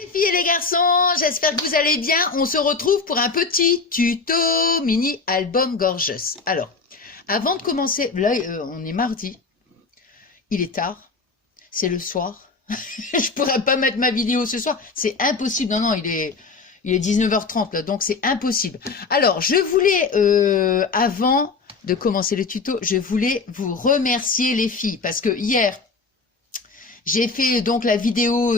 Les filles et les garçons, j'espère que vous allez bien. On se retrouve pour un petit tuto mini album gorgeous. Alors, avant de commencer, là on est mardi, il est tard, c'est le soir. Je pourrais pas mettre ma vidéo ce soir, c'est impossible. Non, non, il est 19h30 là, donc c'est impossible. Alors, je voulais, avant de commencer le tuto, je voulais vous remercier les filles parce que hier, j'ai fait donc la vidéo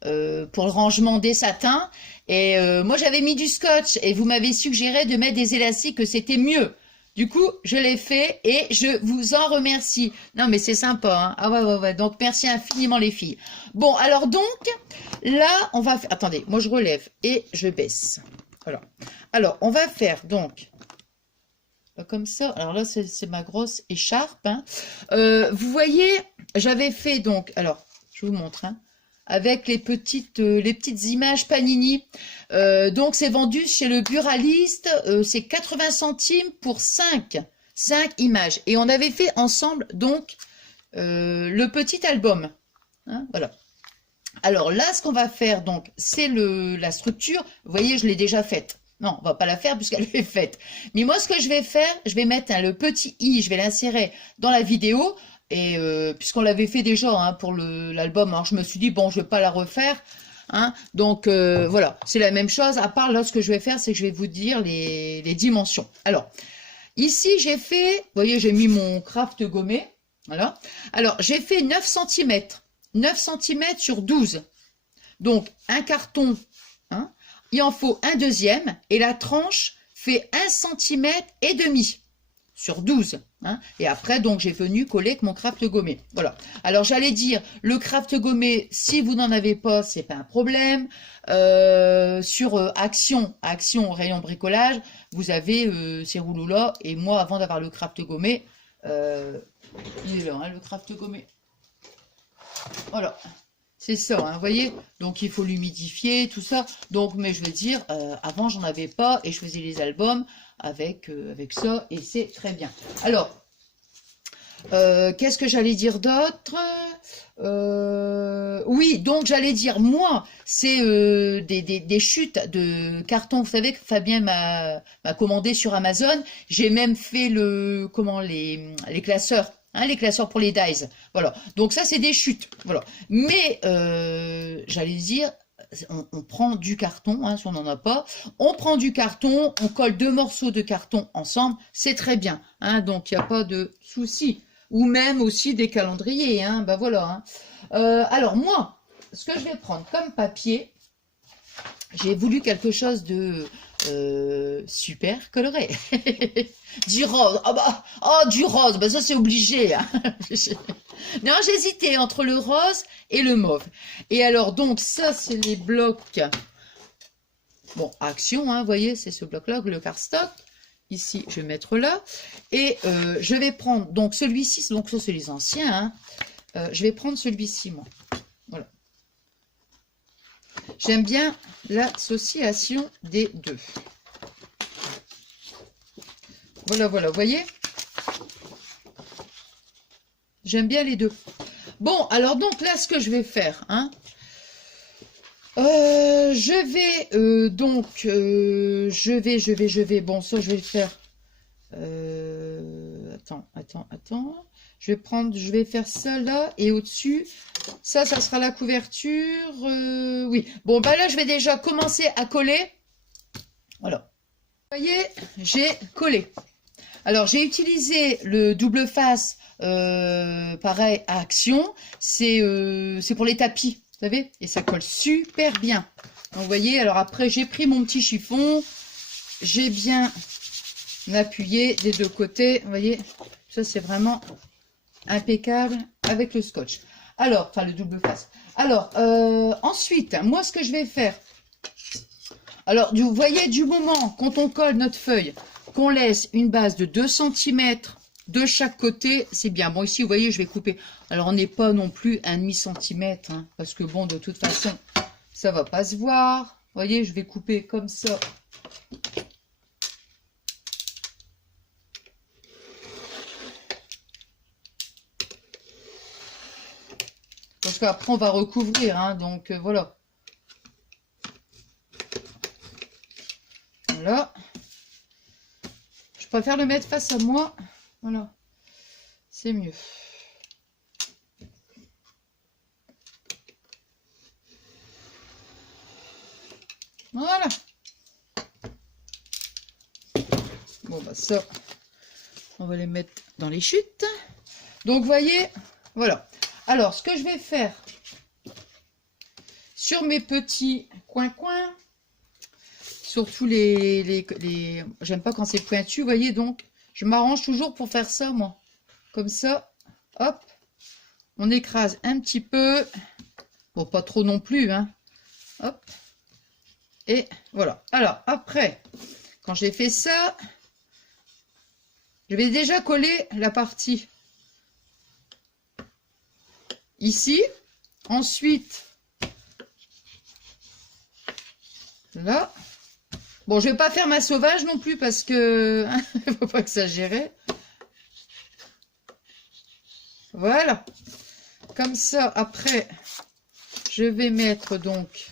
pour le rangement des satins et moi j'avais mis du scotch et vous m'avez suggéré de mettre des élastiques, que c'était mieux. Du coup, je l'ai fait et je vous en remercie. Non mais c'est sympa, hein. Ah ouais. Donc merci infiniment les filles. Bon, alors donc, là, on va faire... Attendez, moi je relève et je baisse. Voilà. Alors, on va faire donc... Comme ça, alors là c'est ma grosse écharpe, hein. Vous voyez, j'avais fait donc, alors je vous montre, hein, avec les petites images Panini. Donc c'est vendu chez le buraliste, c'est 80 centimes pour 5 images. Et on avait fait ensemble donc le petit album, hein, voilà. Alors là, ce qu'on va faire donc, c'est la structure. Vous voyez, je l'ai déjà faite. Non, on va pas la faire puisqu'elle est faite. Mais moi, ce que je vais faire, je vais mettre le petit i, je vais l'insérer dans la vidéo. Et puisqu'on l'avait fait déjà, hein, pour l'album, alors je me suis dit, bon, je vais pas la refaire. Hein, donc voilà, c'est la même chose. À part là, ce que je vais faire, c'est que je vais vous dire les dimensions. Alors, ici, j'ai fait, vous voyez, j'ai mis mon craft gommé. Voilà. Alors, j'ai fait 9 cm. 9 cm sur 12. Donc, un carton, hein, il en faut un deuxième, et la tranche fait 1 cm et demi sur 12. Hein, et après, donc, j'ai venu coller avec mon craft gommé. Voilà. Alors, j'allais dire, le craft gommé, si vous n'en avez pas, c'est pas un problème. Sur Action rayon bricolage, vous avez ces rouleaux-là. Et moi, avant d'avoir le craft gommé, il est là, hein, le craft gommé. Voilà, c'est ça, hein, vous voyez. Donc il faut l'humidifier, tout ça. Donc, mais je veux dire, avant j'en avais pas et je faisais les albums avec ça et c'est très bien. Alors, qu'est-ce que j'allais dire d'autre? Oui, donc j'allais dire, moi, c'est des chutes de carton. Vous savez que Fabien m'a commandé sur Amazon. J'ai même fait les classeurs. Hein, les classeurs pour les dies. Voilà. Donc ça, c'est des chutes. Voilà. Mais, j'allais dire, on prend du carton, hein, si on n'en a pas. On prend du carton, on colle 2 morceaux de carton ensemble. C'est très bien. Hein, donc, il n'y a pas de souci. Ou même aussi des calendriers. Hein, ben voilà. Hein. Alors, moi, ce que je vais prendre comme papier, j'ai voulu quelque chose de super coloré. Du rose. Ah bah, oh, du rose, bah ça c'est obligé. Hein. Non, j'hésitais entre le rose et le mauve. Et alors, donc, ça, c'est les blocs. Bon, Action, hein, vous voyez, c'est ce bloc-là, le cardstock. Ici, je vais mettre là. Et je vais prendre, donc, celui-ci, donc, ça, c'est les anciens. Hein. Je vais prendre celui-ci, moi. Voilà. J'aime bien l'association des deux. Voilà, vous voyez? J'aime bien les deux. Bon, alors donc là, ce que je vais faire, hein, je vais, bon, ça, je vais le faire, attends, je vais faire ça là, et au-dessus, ça sera la couverture, oui. Bon, bah là, je vais déjà commencer à coller, voilà. Vous voyez, j'ai collé. Alors, j'ai utilisé le double face, pareil, à Action. C'est pour les tapis, vous savez, et ça colle super bien. Donc, vous voyez, alors après, j'ai pris mon petit chiffon, j'ai bien appuyé des deux côtés. Vous voyez, ça, c'est vraiment impeccable avec le scotch. Alors, enfin, le double face. Alors, ensuite, moi, ce que je vais faire... Alors, vous voyez, du moment, quand on colle notre feuille, qu'on laisse une base de 2 cm de chaque côté, c'est bien. Bon, ici, vous voyez, je vais couper. Alors, on n'est pas non plus 1,5 cm, hein, parce que bon, de toute façon, ça va pas se voir. Vous voyez, je vais couper comme ça. Parce qu'après, on va recouvrir, hein, donc voilà. Voilà. Je préfère le mettre face à moi. Voilà. C'est mieux. Voilà. Bon, bah ça, on va les mettre dans les chutes. Donc, vous voyez, voilà. Alors, ce que je vais faire sur mes petits coins-coins, surtout j'aime pas quand c'est pointu, vous voyez, donc, je m'arrange toujours pour faire ça, moi. Comme ça, hop, on écrase un petit peu. Bon, pas trop non plus, hein. Hop. Et voilà. Alors, après, quand j'ai fait ça, je vais déjà coller la partie ici. Ensuite, là. Bon, je vais pas faire ma sauvage non plus parce que il faut pas exagérer. Voilà. Comme ça, après, je vais mettre donc...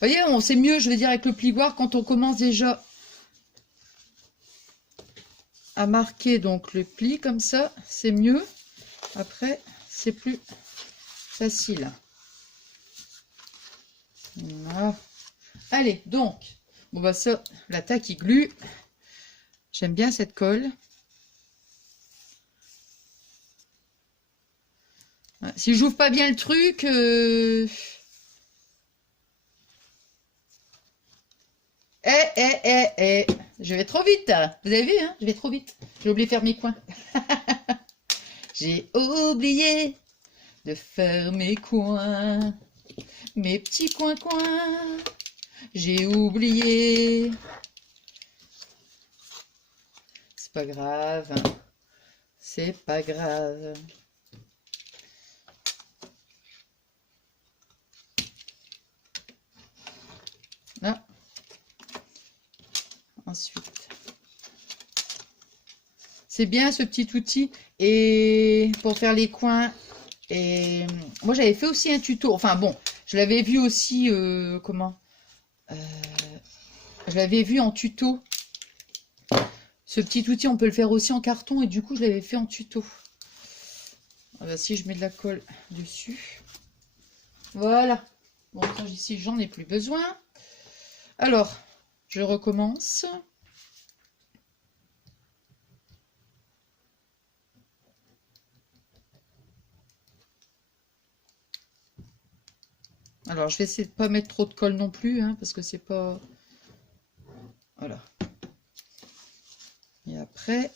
Vous voyez, c'est mieux, je veux dire, avec le plioir, quand on commence déjà à marquer donc le pli comme ça, c'est mieux. Après, c'est plus facile. Voilà. Allez, donc, bon bah ça, la taille glue. J'aime bien cette colle. Si j'ouvre pas bien le truc, je vais trop vite. Vous avez vu, hein? Je vais trop vite. J'ai oublié de faire mes coins. J'ai oublié de faire mes coins. Mes petits coins-coins. J'ai oublié. C'est pas grave. C'est pas grave. Là. Ensuite. C'est bien ce petit outil. Et pour faire les coins. Et moi j'avais fait aussi un tuto. Enfin bon, je l'avais vu aussi. Comment je l'avais vu en tuto. Ce petit outil, on peut le faire aussi en carton. Et du coup, je l'avais fait en tuto. Ah bah, si je mets de la colle dessus. Voilà. Bon, ça, ici, j'en ai plus besoin. Alors, je recommence. Alors, je vais essayer de ne pas mettre trop de colle non plus, hein, parce que c'est pas... Voilà. Et après...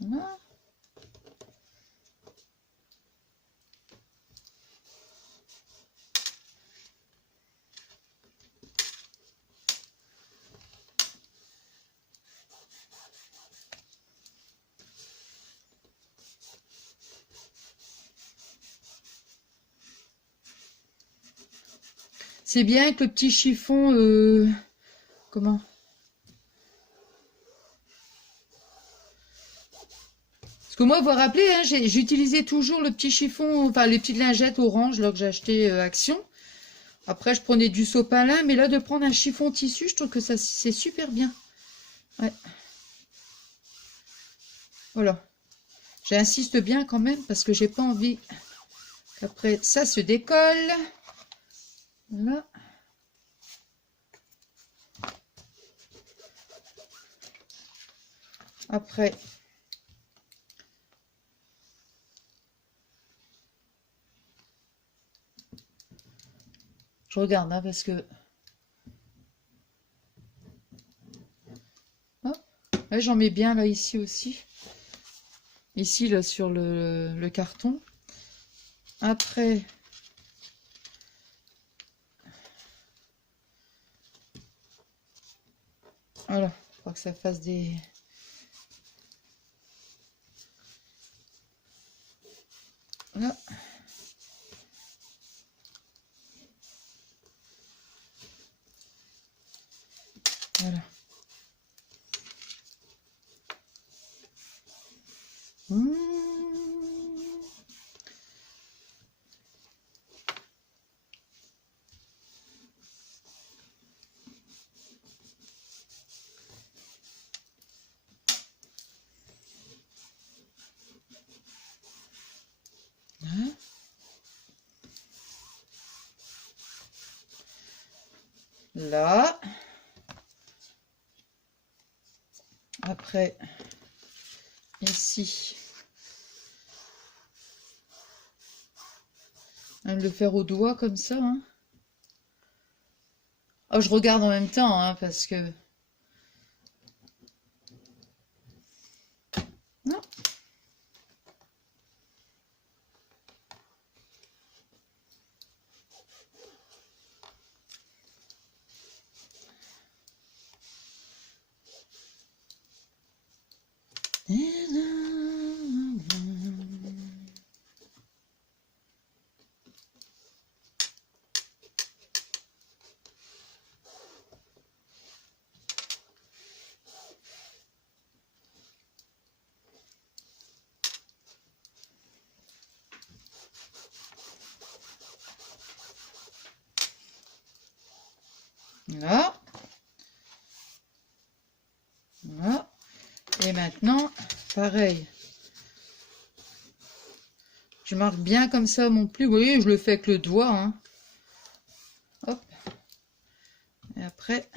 Voilà. C'est bien que le petit chiffon... Comment? Parce que moi, vous vous rappelez, hein, j'utilisais toujours le petit chiffon, enfin les petites lingettes orange là, que j'ai acheté Action. Après, je prenais du sopalin, mais là, de prendre un chiffon tissu, je trouve que ça c'est super bien. Ouais. Voilà. J'insiste bien quand même parce que j'ai pas envie qu'après ça se décolle. Voilà. Après, je regarde hein, parce que ouais, j'en mets bien là ici aussi. Ici là sur le carton. Après, voilà, il faut que ça fasse des... Là. Voilà. là. Après, ici. Même le faire au doigt comme ça. Hein. Oh, je regarde en même temps, hein, parce que... Non. Là. Voilà. Et maintenant, pareil. Je marque bien comme ça mon pli. Vous voyez, je le fais avec le doigt. Hein. Hop. Et après...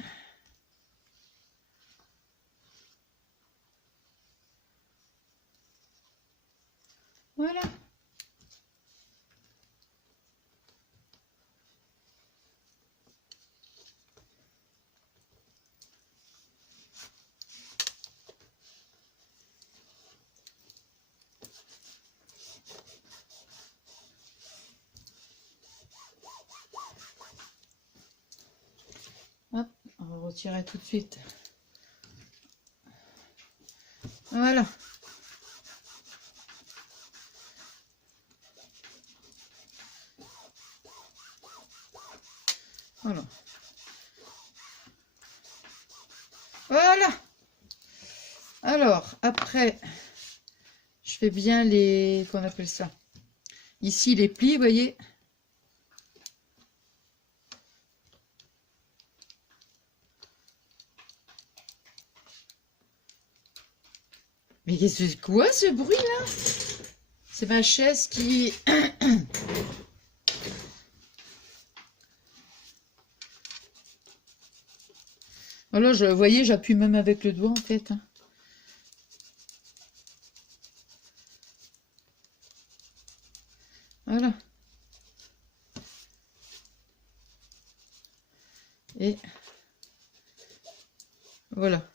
Voilà. Hop, on va retirer tout de suite. Voilà. Voilà. Voilà. Alors, après, je fais bien les... Qu'on appelle ça? Ici, les plis, vous voyez? Mais qu'est-ce que c'est quoi ce bruit là? C'est ma chaise qui... Voilà, vous voyez, j'appuie même avec le doigt en fait. Hein. Voilà. Et voilà.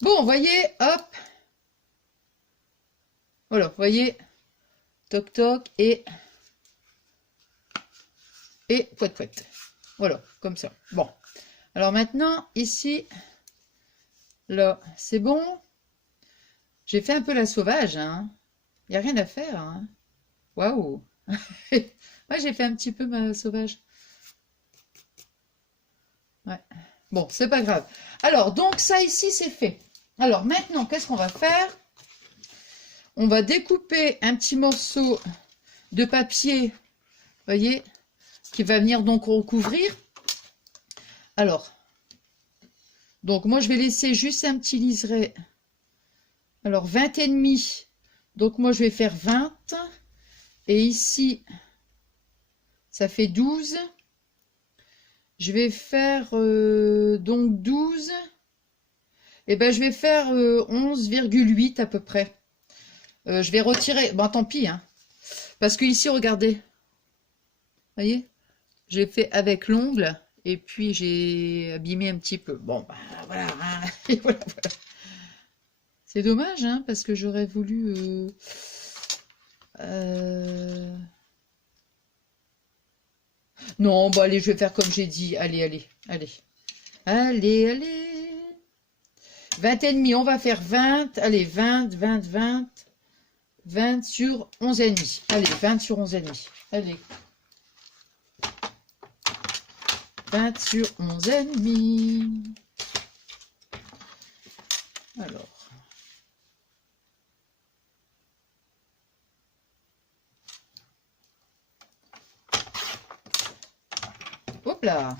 Bon, vous voyez, hop. Voilà, vous voyez, toc toc et pouet pouet. Voilà, comme ça. Bon. Alors maintenant, ici, là, c'est bon. J'ai fait un peu la sauvage, hein. Il n'y a rien à faire, hein. Waouh. Moi, j'ai fait un petit peu ma sauvage. Ouais. Bon, c'est pas grave. Alors, donc ça ici, c'est fait. Alors maintenant, qu'est-ce qu'on va faire? On va découper un petit morceau de papier, vous voyez, qui va venir donc recouvrir. Alors, donc moi je vais laisser juste un petit liseré. Alors 20 et demi. Donc moi je vais faire 20. Et ici, ça fait 12. Je vais faire donc 12. Et ben je vais faire 11,8 à peu près. Je vais retirer. Bon, tant pis, hein. Parce que ici, regardez. Vous voyez? J'ai fait avec l'ongle. Et puis, j'ai abîmé un petit peu. Bon, ben, voilà. Hein. Et voilà, voilà. C'est dommage, hein, parce que j'aurais voulu... Non, bon, allez, je vais faire comme j'ai dit. Allez, allez, allez. Allez, allez. 20 et demi, on va faire 20. Allez, 20, 20, 20. 20 sur 11 et demi. Allez, 20 sur 11 et demi. Allez. 20 sur 11 et demi. Alors. Hop là.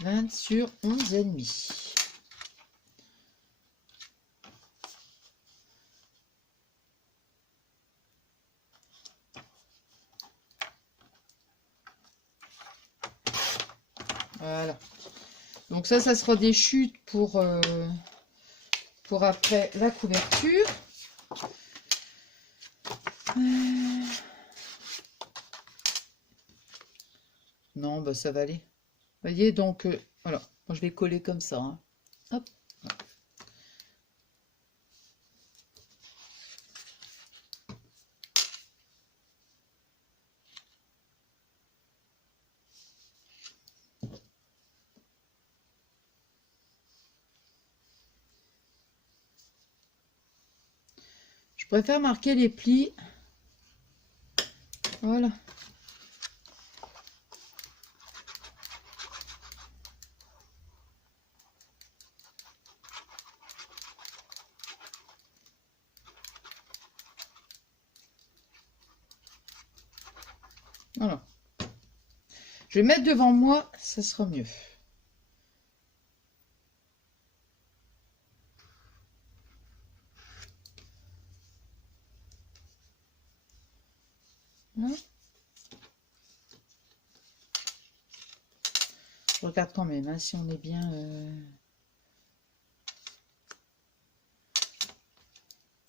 20 sur 11 et demi. Voilà. Donc ça sera des chutes pour après la couverture. Non, bah ça va aller. Vous voyez, donc, voilà. Moi, je vais coller comme ça. Hein. Hop. Je préfère marquer les plis. Voilà. Voilà. Je vais mettre devant moi, ça sera mieux. Voilà. Je regarde quand même hein, si on est bien...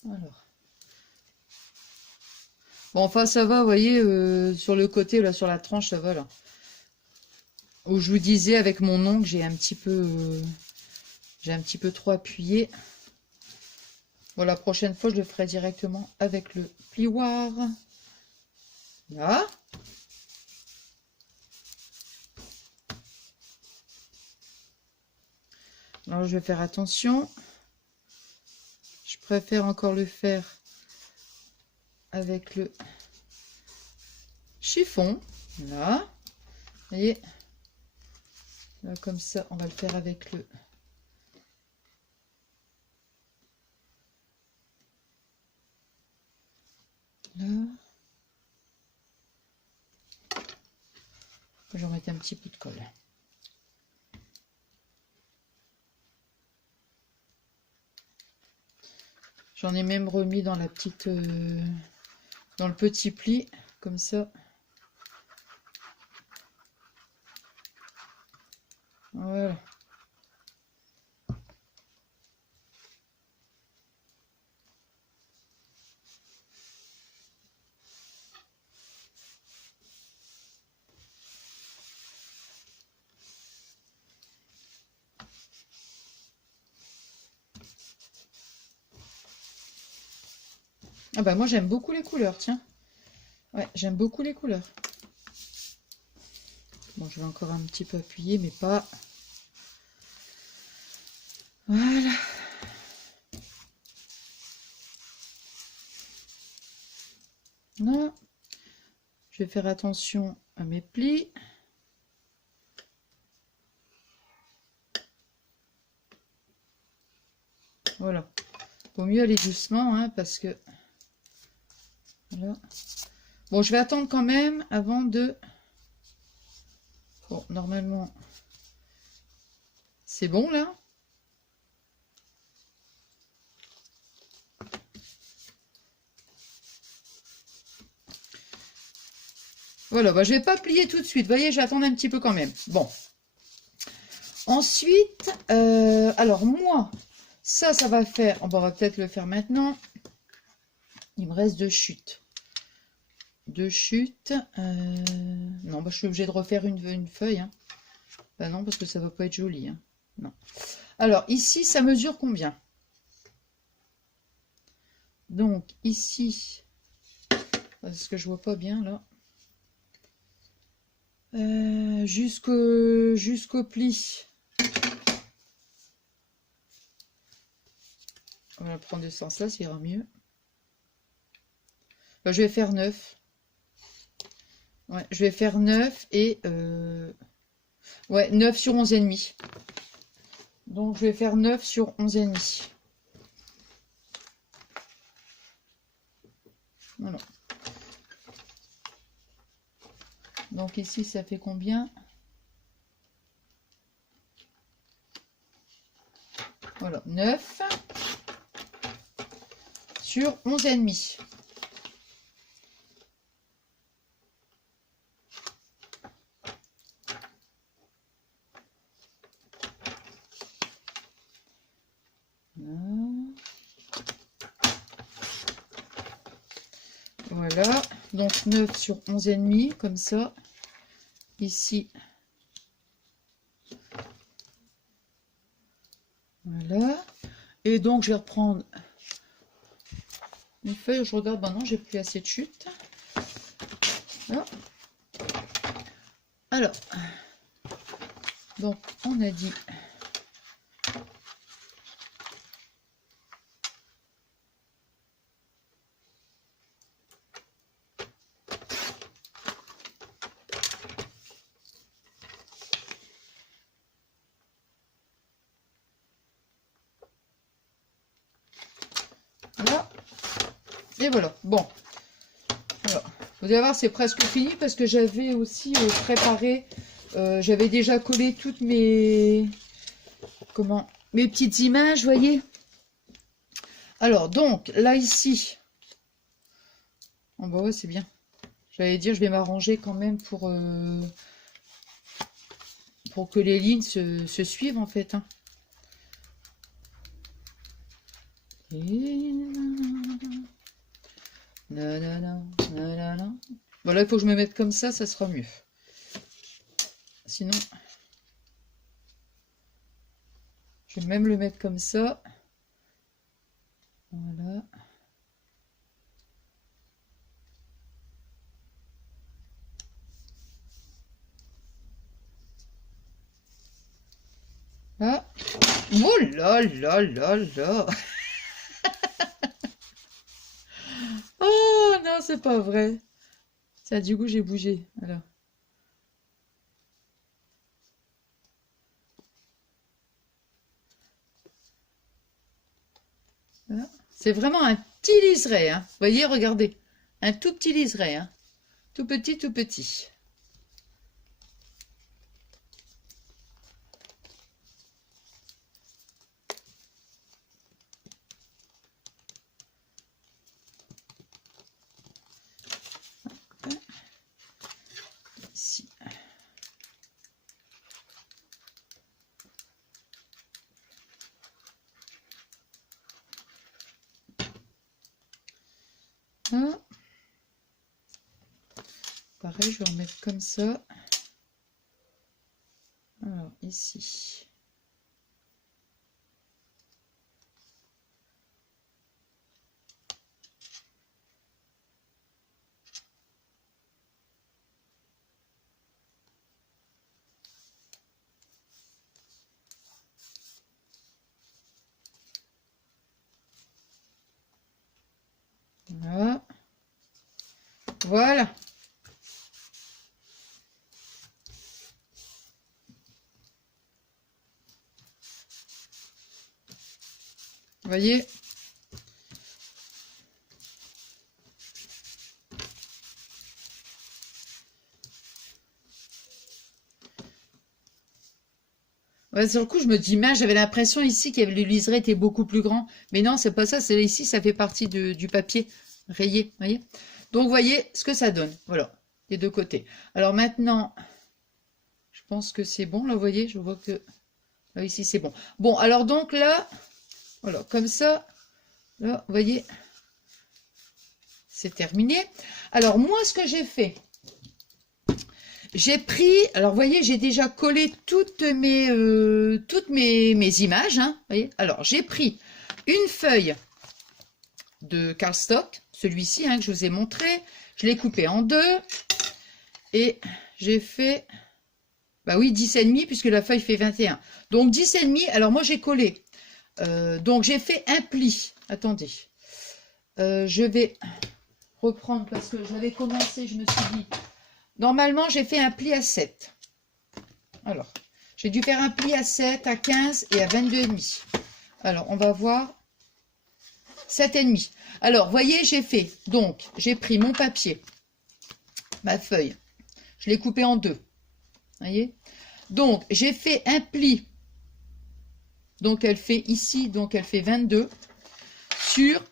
Alors. Bon, enfin, ça va, vous voyez, sur le côté, là, sur la tranche, ça va, là. Où je vous disais, avec mon ongle, j'ai un petit peu trop appuyé. Bon, la prochaine fois, je le ferai directement avec le plioir. Là. Alors, je vais faire attention. Je préfère encore le faire avec le chiffon. Là. Vous voyez. Là, comme ça, on va le faire avec le... Là. Je vais remettre un petit peu de colle. J'en ai même remis dans la petite... dans le petit pli, comme ça. Voilà. Ah bah moi j'aime beaucoup les couleurs, tiens. Ouais, j'aime beaucoup les couleurs. Bon, je vais encore un petit peu appuyer, mais pas... Voilà. Là. Je vais faire attention à mes plis. Voilà. Vaut mieux aller doucement, hein, parce que... Voilà. Bon, je vais attendre quand même avant de... Bon, normalement, c'est bon, là. Voilà, bah, je vais pas plier tout de suite. Vous voyez, j'attends un petit peu quand même. Bon. Ensuite, alors moi, ça va faire... On va peut-être le faire maintenant. Il me reste 2 chutes. 2 chutes. Non, bah, je suis obligée de refaire une feuille. Hein. Bah non, parce que ça va pas être joli. Hein. Non. Alors, ici, ça mesure combien? Donc, ici, parce que je vois pas bien, là. Jusqu'au pli. On va prendre de ce sens-là, ça ira mieux. Bah, je vais faire 9. Ouais, je vais faire 9 et... ouais, 9 sur 11,5. Donc, je vais faire 9 sur 11,5. Voilà. Donc, ici, ça fait combien? Voilà, 9 sur 11,5. Voilà, donc 9 sur 11,5, comme ça. Ici. Voilà. Et donc, je vais reprendre mes feuilles. Je regarde maintenant, j'ai plus assez de chute. Voilà. Alors, donc, on a dit... Voilà. Et voilà. Bon. Alors, vous allez voir, c'est presque fini parce que j'avais aussi préparé, j'avais déjà collé toutes mes, mes petites images, voyez. Alors, donc, là, ici, oh, bah ouais, c'est bien. J'allais dire, je vais m'arranger quand même pour que les lignes se suivent, en fait. Hein. Et... Voilà, il faut que je me mette comme ça sera mieux. Sinon, je vais même le mettre comme ça. Voilà. Ah. Oh là là là là. Oh non, c'est pas vrai. Ça, du coup, j'ai bougé. Alors. Voilà. C'est vraiment un petit liseré. Hein. Vous voyez, regardez. Un tout petit liseré. Hein. Tout petit, tout petit. Ici. Ah. Pareil, je vais remettre comme ça. Alors, ici. Voilà. Voilà. Vous voyez? Ouais, sur le coup, je me dis, mince, j'avais l'impression ici que le liseré était beaucoup plus grand. Mais non, c'est pas ça. C'est ici, ça fait partie du papier rayé. Vous voyez? Donc, vous voyez ce que ça donne. Voilà, les deux côtés. Alors maintenant, je pense que c'est bon. Là, vous voyez, je vois que... Là, ici, c'est bon. Bon, alors donc là, voilà, comme ça, là, vous voyez, c'est terminé. Alors, moi, ce que j'ai fait... J'ai pris, alors vous voyez, j'ai déjà collé toutes mes images. Hein, voyez. Alors, j'ai pris une feuille de cardstock, celui-ci hein, que je vous ai montré. Je l'ai coupé en deux. Et j'ai fait, bah oui, 10,5 puisque la feuille fait 21. Donc 10,5, alors moi j'ai collé. Donc j'ai fait un pli. Attendez. Je vais reprendre parce que j'avais commencé, je me suis dit... Normalement, j'ai fait un pli à 7. Alors, j'ai dû faire un pli à 7, à 15 et à 22,5. Alors, on va voir 7,5. Alors, voyez, j'ai fait, donc, j'ai pris mon papier, ma feuille, je l'ai coupé en deux. Voyez? Donc, j'ai fait un pli, donc elle fait ici, donc elle fait 22, sur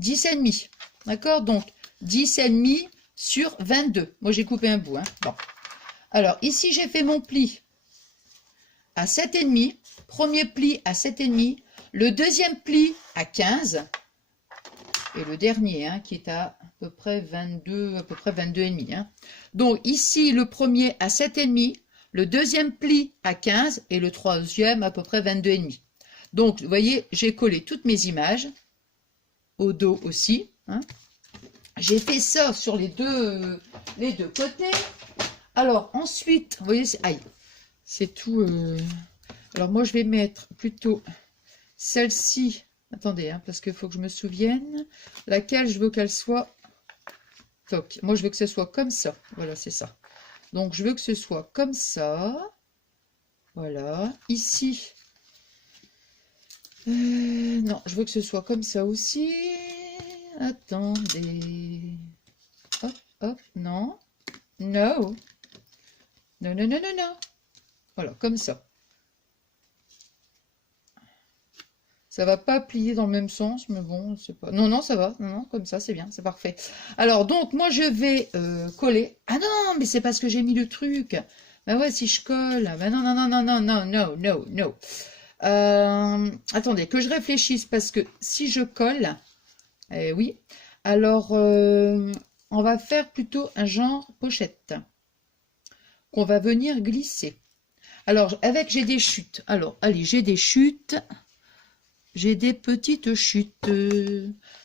10,5. D'accord? Donc, 10,5 sur 22. Moi, j'ai coupé un bout. Hein. Bon. Alors, ici, j'ai fait mon pli à 7,5. Premier pli à 7,5. Le deuxième pli à 15. et le dernier, hein, qui est à peu près 22, à peu près 22,5. Hein. Donc ici, le premier à 7,5, le deuxième pli à 15 et le troisième à peu près 22,5. Donc, vous voyez, j'ai collé toutes mes images, au dos aussi. Hein. J'ai fait ça sur les deux côtés. Alors, ensuite, vous voyez, c'est tout. Alors, moi, je vais mettre plutôt celle-ci. Attendez, hein, parce qu'il faut que je me souvienne laquelle je veux qu'elle soit. Toc. Moi, je veux que ce soit comme ça. Voilà, c'est ça. Donc, je veux que ce soit comme ça. Voilà. Ici. Non, je veux que ce soit comme ça aussi. Attendez. Hop, hop, non. No. Non, non, non, non, non. Voilà, comme ça. Ça va pas plier dans le même sens, mais bon, c'est pas... Non, non, ça va. Non, non, comme ça, c'est bien, c'est parfait. Alors, donc, moi, je vais coller. Ah non, mais c'est parce que j'ai mis le truc. Bah ouais, si je colle. Bah non, non, non, non, non, non, non, non, non. Attendez, que je réfléchisse, parce que si je colle... oui. Alors, on va faire plutôt un genre pochette. Qu'on va venir glisser. Alors, j'ai des chutes. Alors, allez, j'ai des chutes... J'ai des petites chutes.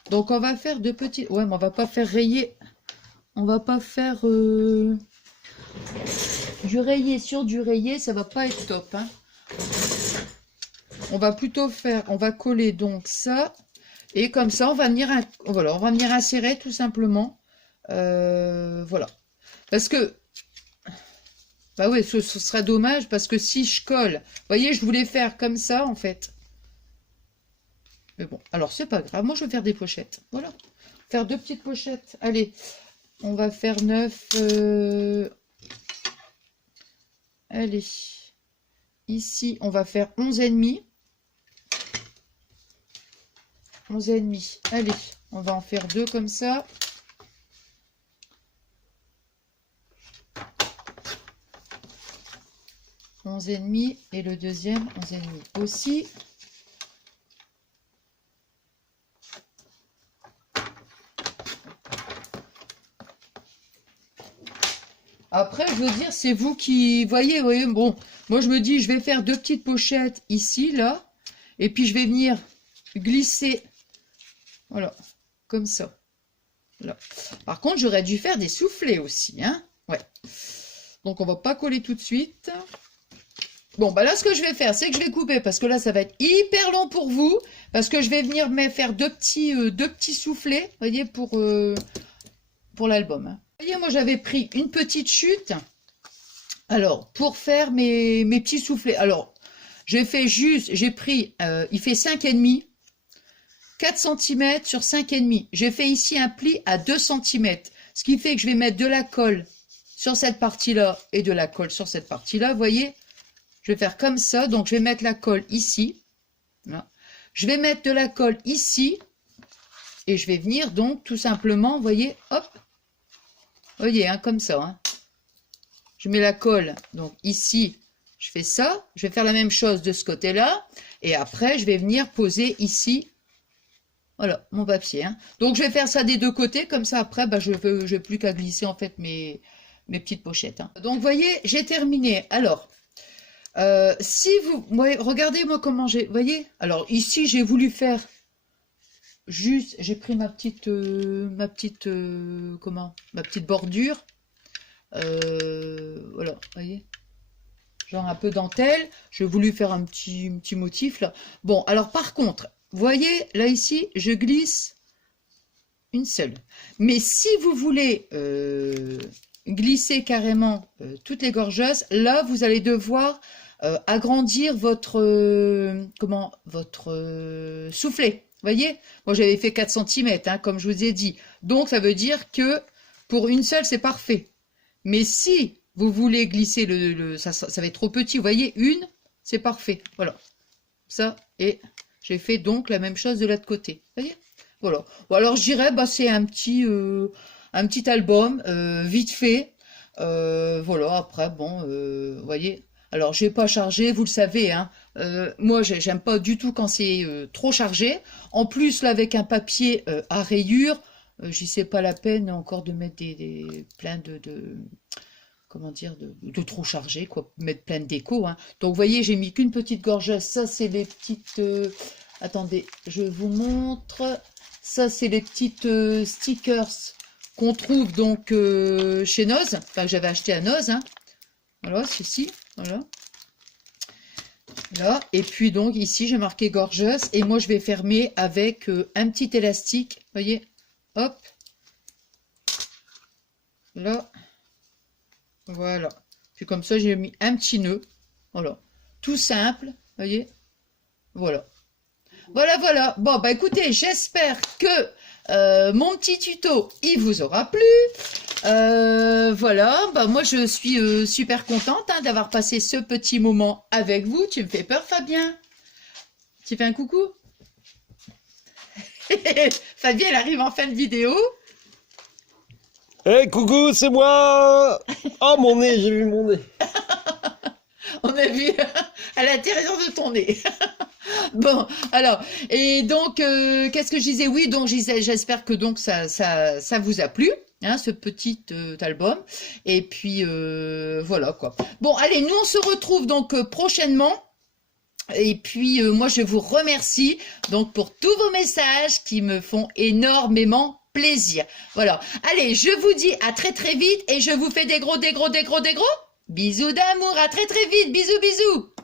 Donc, on va faire de petites... Ouais, mais on va pas faire rayer. On va pas faire du rayé sur du rayé. Ça va pas être top. Hein. On va plutôt faire... On va coller donc ça. Et comme ça, on va venir insérer tout simplement. Voilà. Parce que... Bah oui, ce serait dommage parce que si je colle... Vous voyez, je voulais faire comme ça, en fait. Mais bon, alors c'est pas grave. Moi, je vais faire des pochettes. Voilà. Faire deux petites pochettes. Allez, on va faire 9. Allez. Ici, on va faire 11,5. 11,5. Allez, on va en faire deux comme ça. « 11,5 et le deuxième 11,5 aussi. Après, je veux dire, c'est vous qui voyez, bon, moi je me dis, je vais faire deux petites pochettes ici, là, et puis je vais venir glisser, voilà, comme ça. Là. Par contre, j'aurais dû faire des soufflets aussi, hein, ouais. Donc, on va pas coller tout de suite. Bon, bah là, ce que je vais faire, c'est que je vais couper, parce que là, ça va être hyper long pour vous, parce que je vais venir faire deux petits soufflets, vous voyez, pour l'album, hein. Vous voyez, moi j'avais pris une petite chute, alors pour faire mes petits soufflets. Alors j'ai pris, il fait 5,5, 4 cm sur 5,5. J'ai fait ici un pli à 2 cm, ce qui fait que je vais mettre de la colle sur cette partie-là et de la colle sur cette partie-là. Vous voyez, je vais faire comme ça, donc je vais mettre la colle ici. Là. Je vais mettre de la colle ici et je vais venir donc tout simplement, vous voyez, hop. Vous voyez, hein, comme ça. Hein. Je mets la colle, donc ici, je fais ça. Je vais faire la même chose de ce côté-là. Et après, je vais venir poser ici, voilà, mon papier. Hein. Donc, je vais faire ça des deux côtés. Comme ça, après, bah, je n'ai plus qu'à glisser, en fait, mes petites pochettes. Hein. Donc, vous voyez, j'ai terminé. Alors, si vous... Ouais, regardez-moi comment j'ai... Vous voyez? Alors, ici, j'ai voulu faire... Juste, j'ai pris ma petite bordure. Voilà, vous voyez, genre un peu dentelle. J'ai voulu faire un petit motif là. Bon, alors par contre, vous voyez, là ici, je glisse une seule. Mais si vous voulez glisser carrément toutes les gorgeuses, là, vous allez devoir agrandir votre soufflet. Vous voyez, moi j'avais fait 4 cm, hein, comme je vous ai dit. Donc ça veut dire que pour une seule, c'est parfait. Mais si vous voulez glisser ça va être trop petit, vous voyez, une, c'est parfait. Voilà. Ça, et j'ai fait donc la même chose de l'autre côté. Vous voyez? Voilà. Bon, alors je dirais, bah, c'est un petit album, vite fait. Voilà, après, bon, vous voyez. Alors, je n'ai pas chargé, vous le savez, hein. Moi, j'aime pas du tout quand c'est trop chargé. En plus, là, avec un papier à rayures, j'y sais pas la peine encore de mettre plein comment dire, de trop chargé, quoi, mettre plein de déco, hein. Donc, vous voyez, j'ai mis qu'une petite gorgeuse. Ça, c'est les petites... attendez, je vous montre. Ça, c'est les petites stickers qu'on trouve donc chez Noz. Enfin, que j'avais acheté à Noz, hein. Voilà, ceci, voilà. Là, et puis donc, ici, j'ai marqué gorgeuse. Et moi, je vais fermer avec un petit élastique. Vous voyez, hop. Là. Voilà. Puis comme ça, j'ai mis un petit nœud. Voilà. Tout simple. Vous voyez. Voilà. Voilà, voilà. Bon, bah écoutez, j'espère que mon petit tuto, il vous aura plu. Voilà. Bah moi, je suis super contente hein, d'avoir passé ce petit moment avec vous. Tu me fais peur, Fabien. Tu fais un coucou? Fabien, elle arrive en fin de vidéo. Hé, coucou, c'est moi! Oh, mon nez, j'ai vu mon nez. On a vu à l'intérieur de ton nez. Bon, alors, et donc, qu'est-ce que je disais? Oui, donc, j'espère que donc ça vous a plu, hein, ce petit album. Et puis, voilà, quoi. Bon, allez, nous, on se retrouve donc prochainement. Et puis, moi, je vous remercie donc pour tous vos messages qui me font énormément plaisir. Voilà. Allez, je vous dis à très très vite et je vous fais des gros bisous d'amour. À très très vite. Bisous, bisous.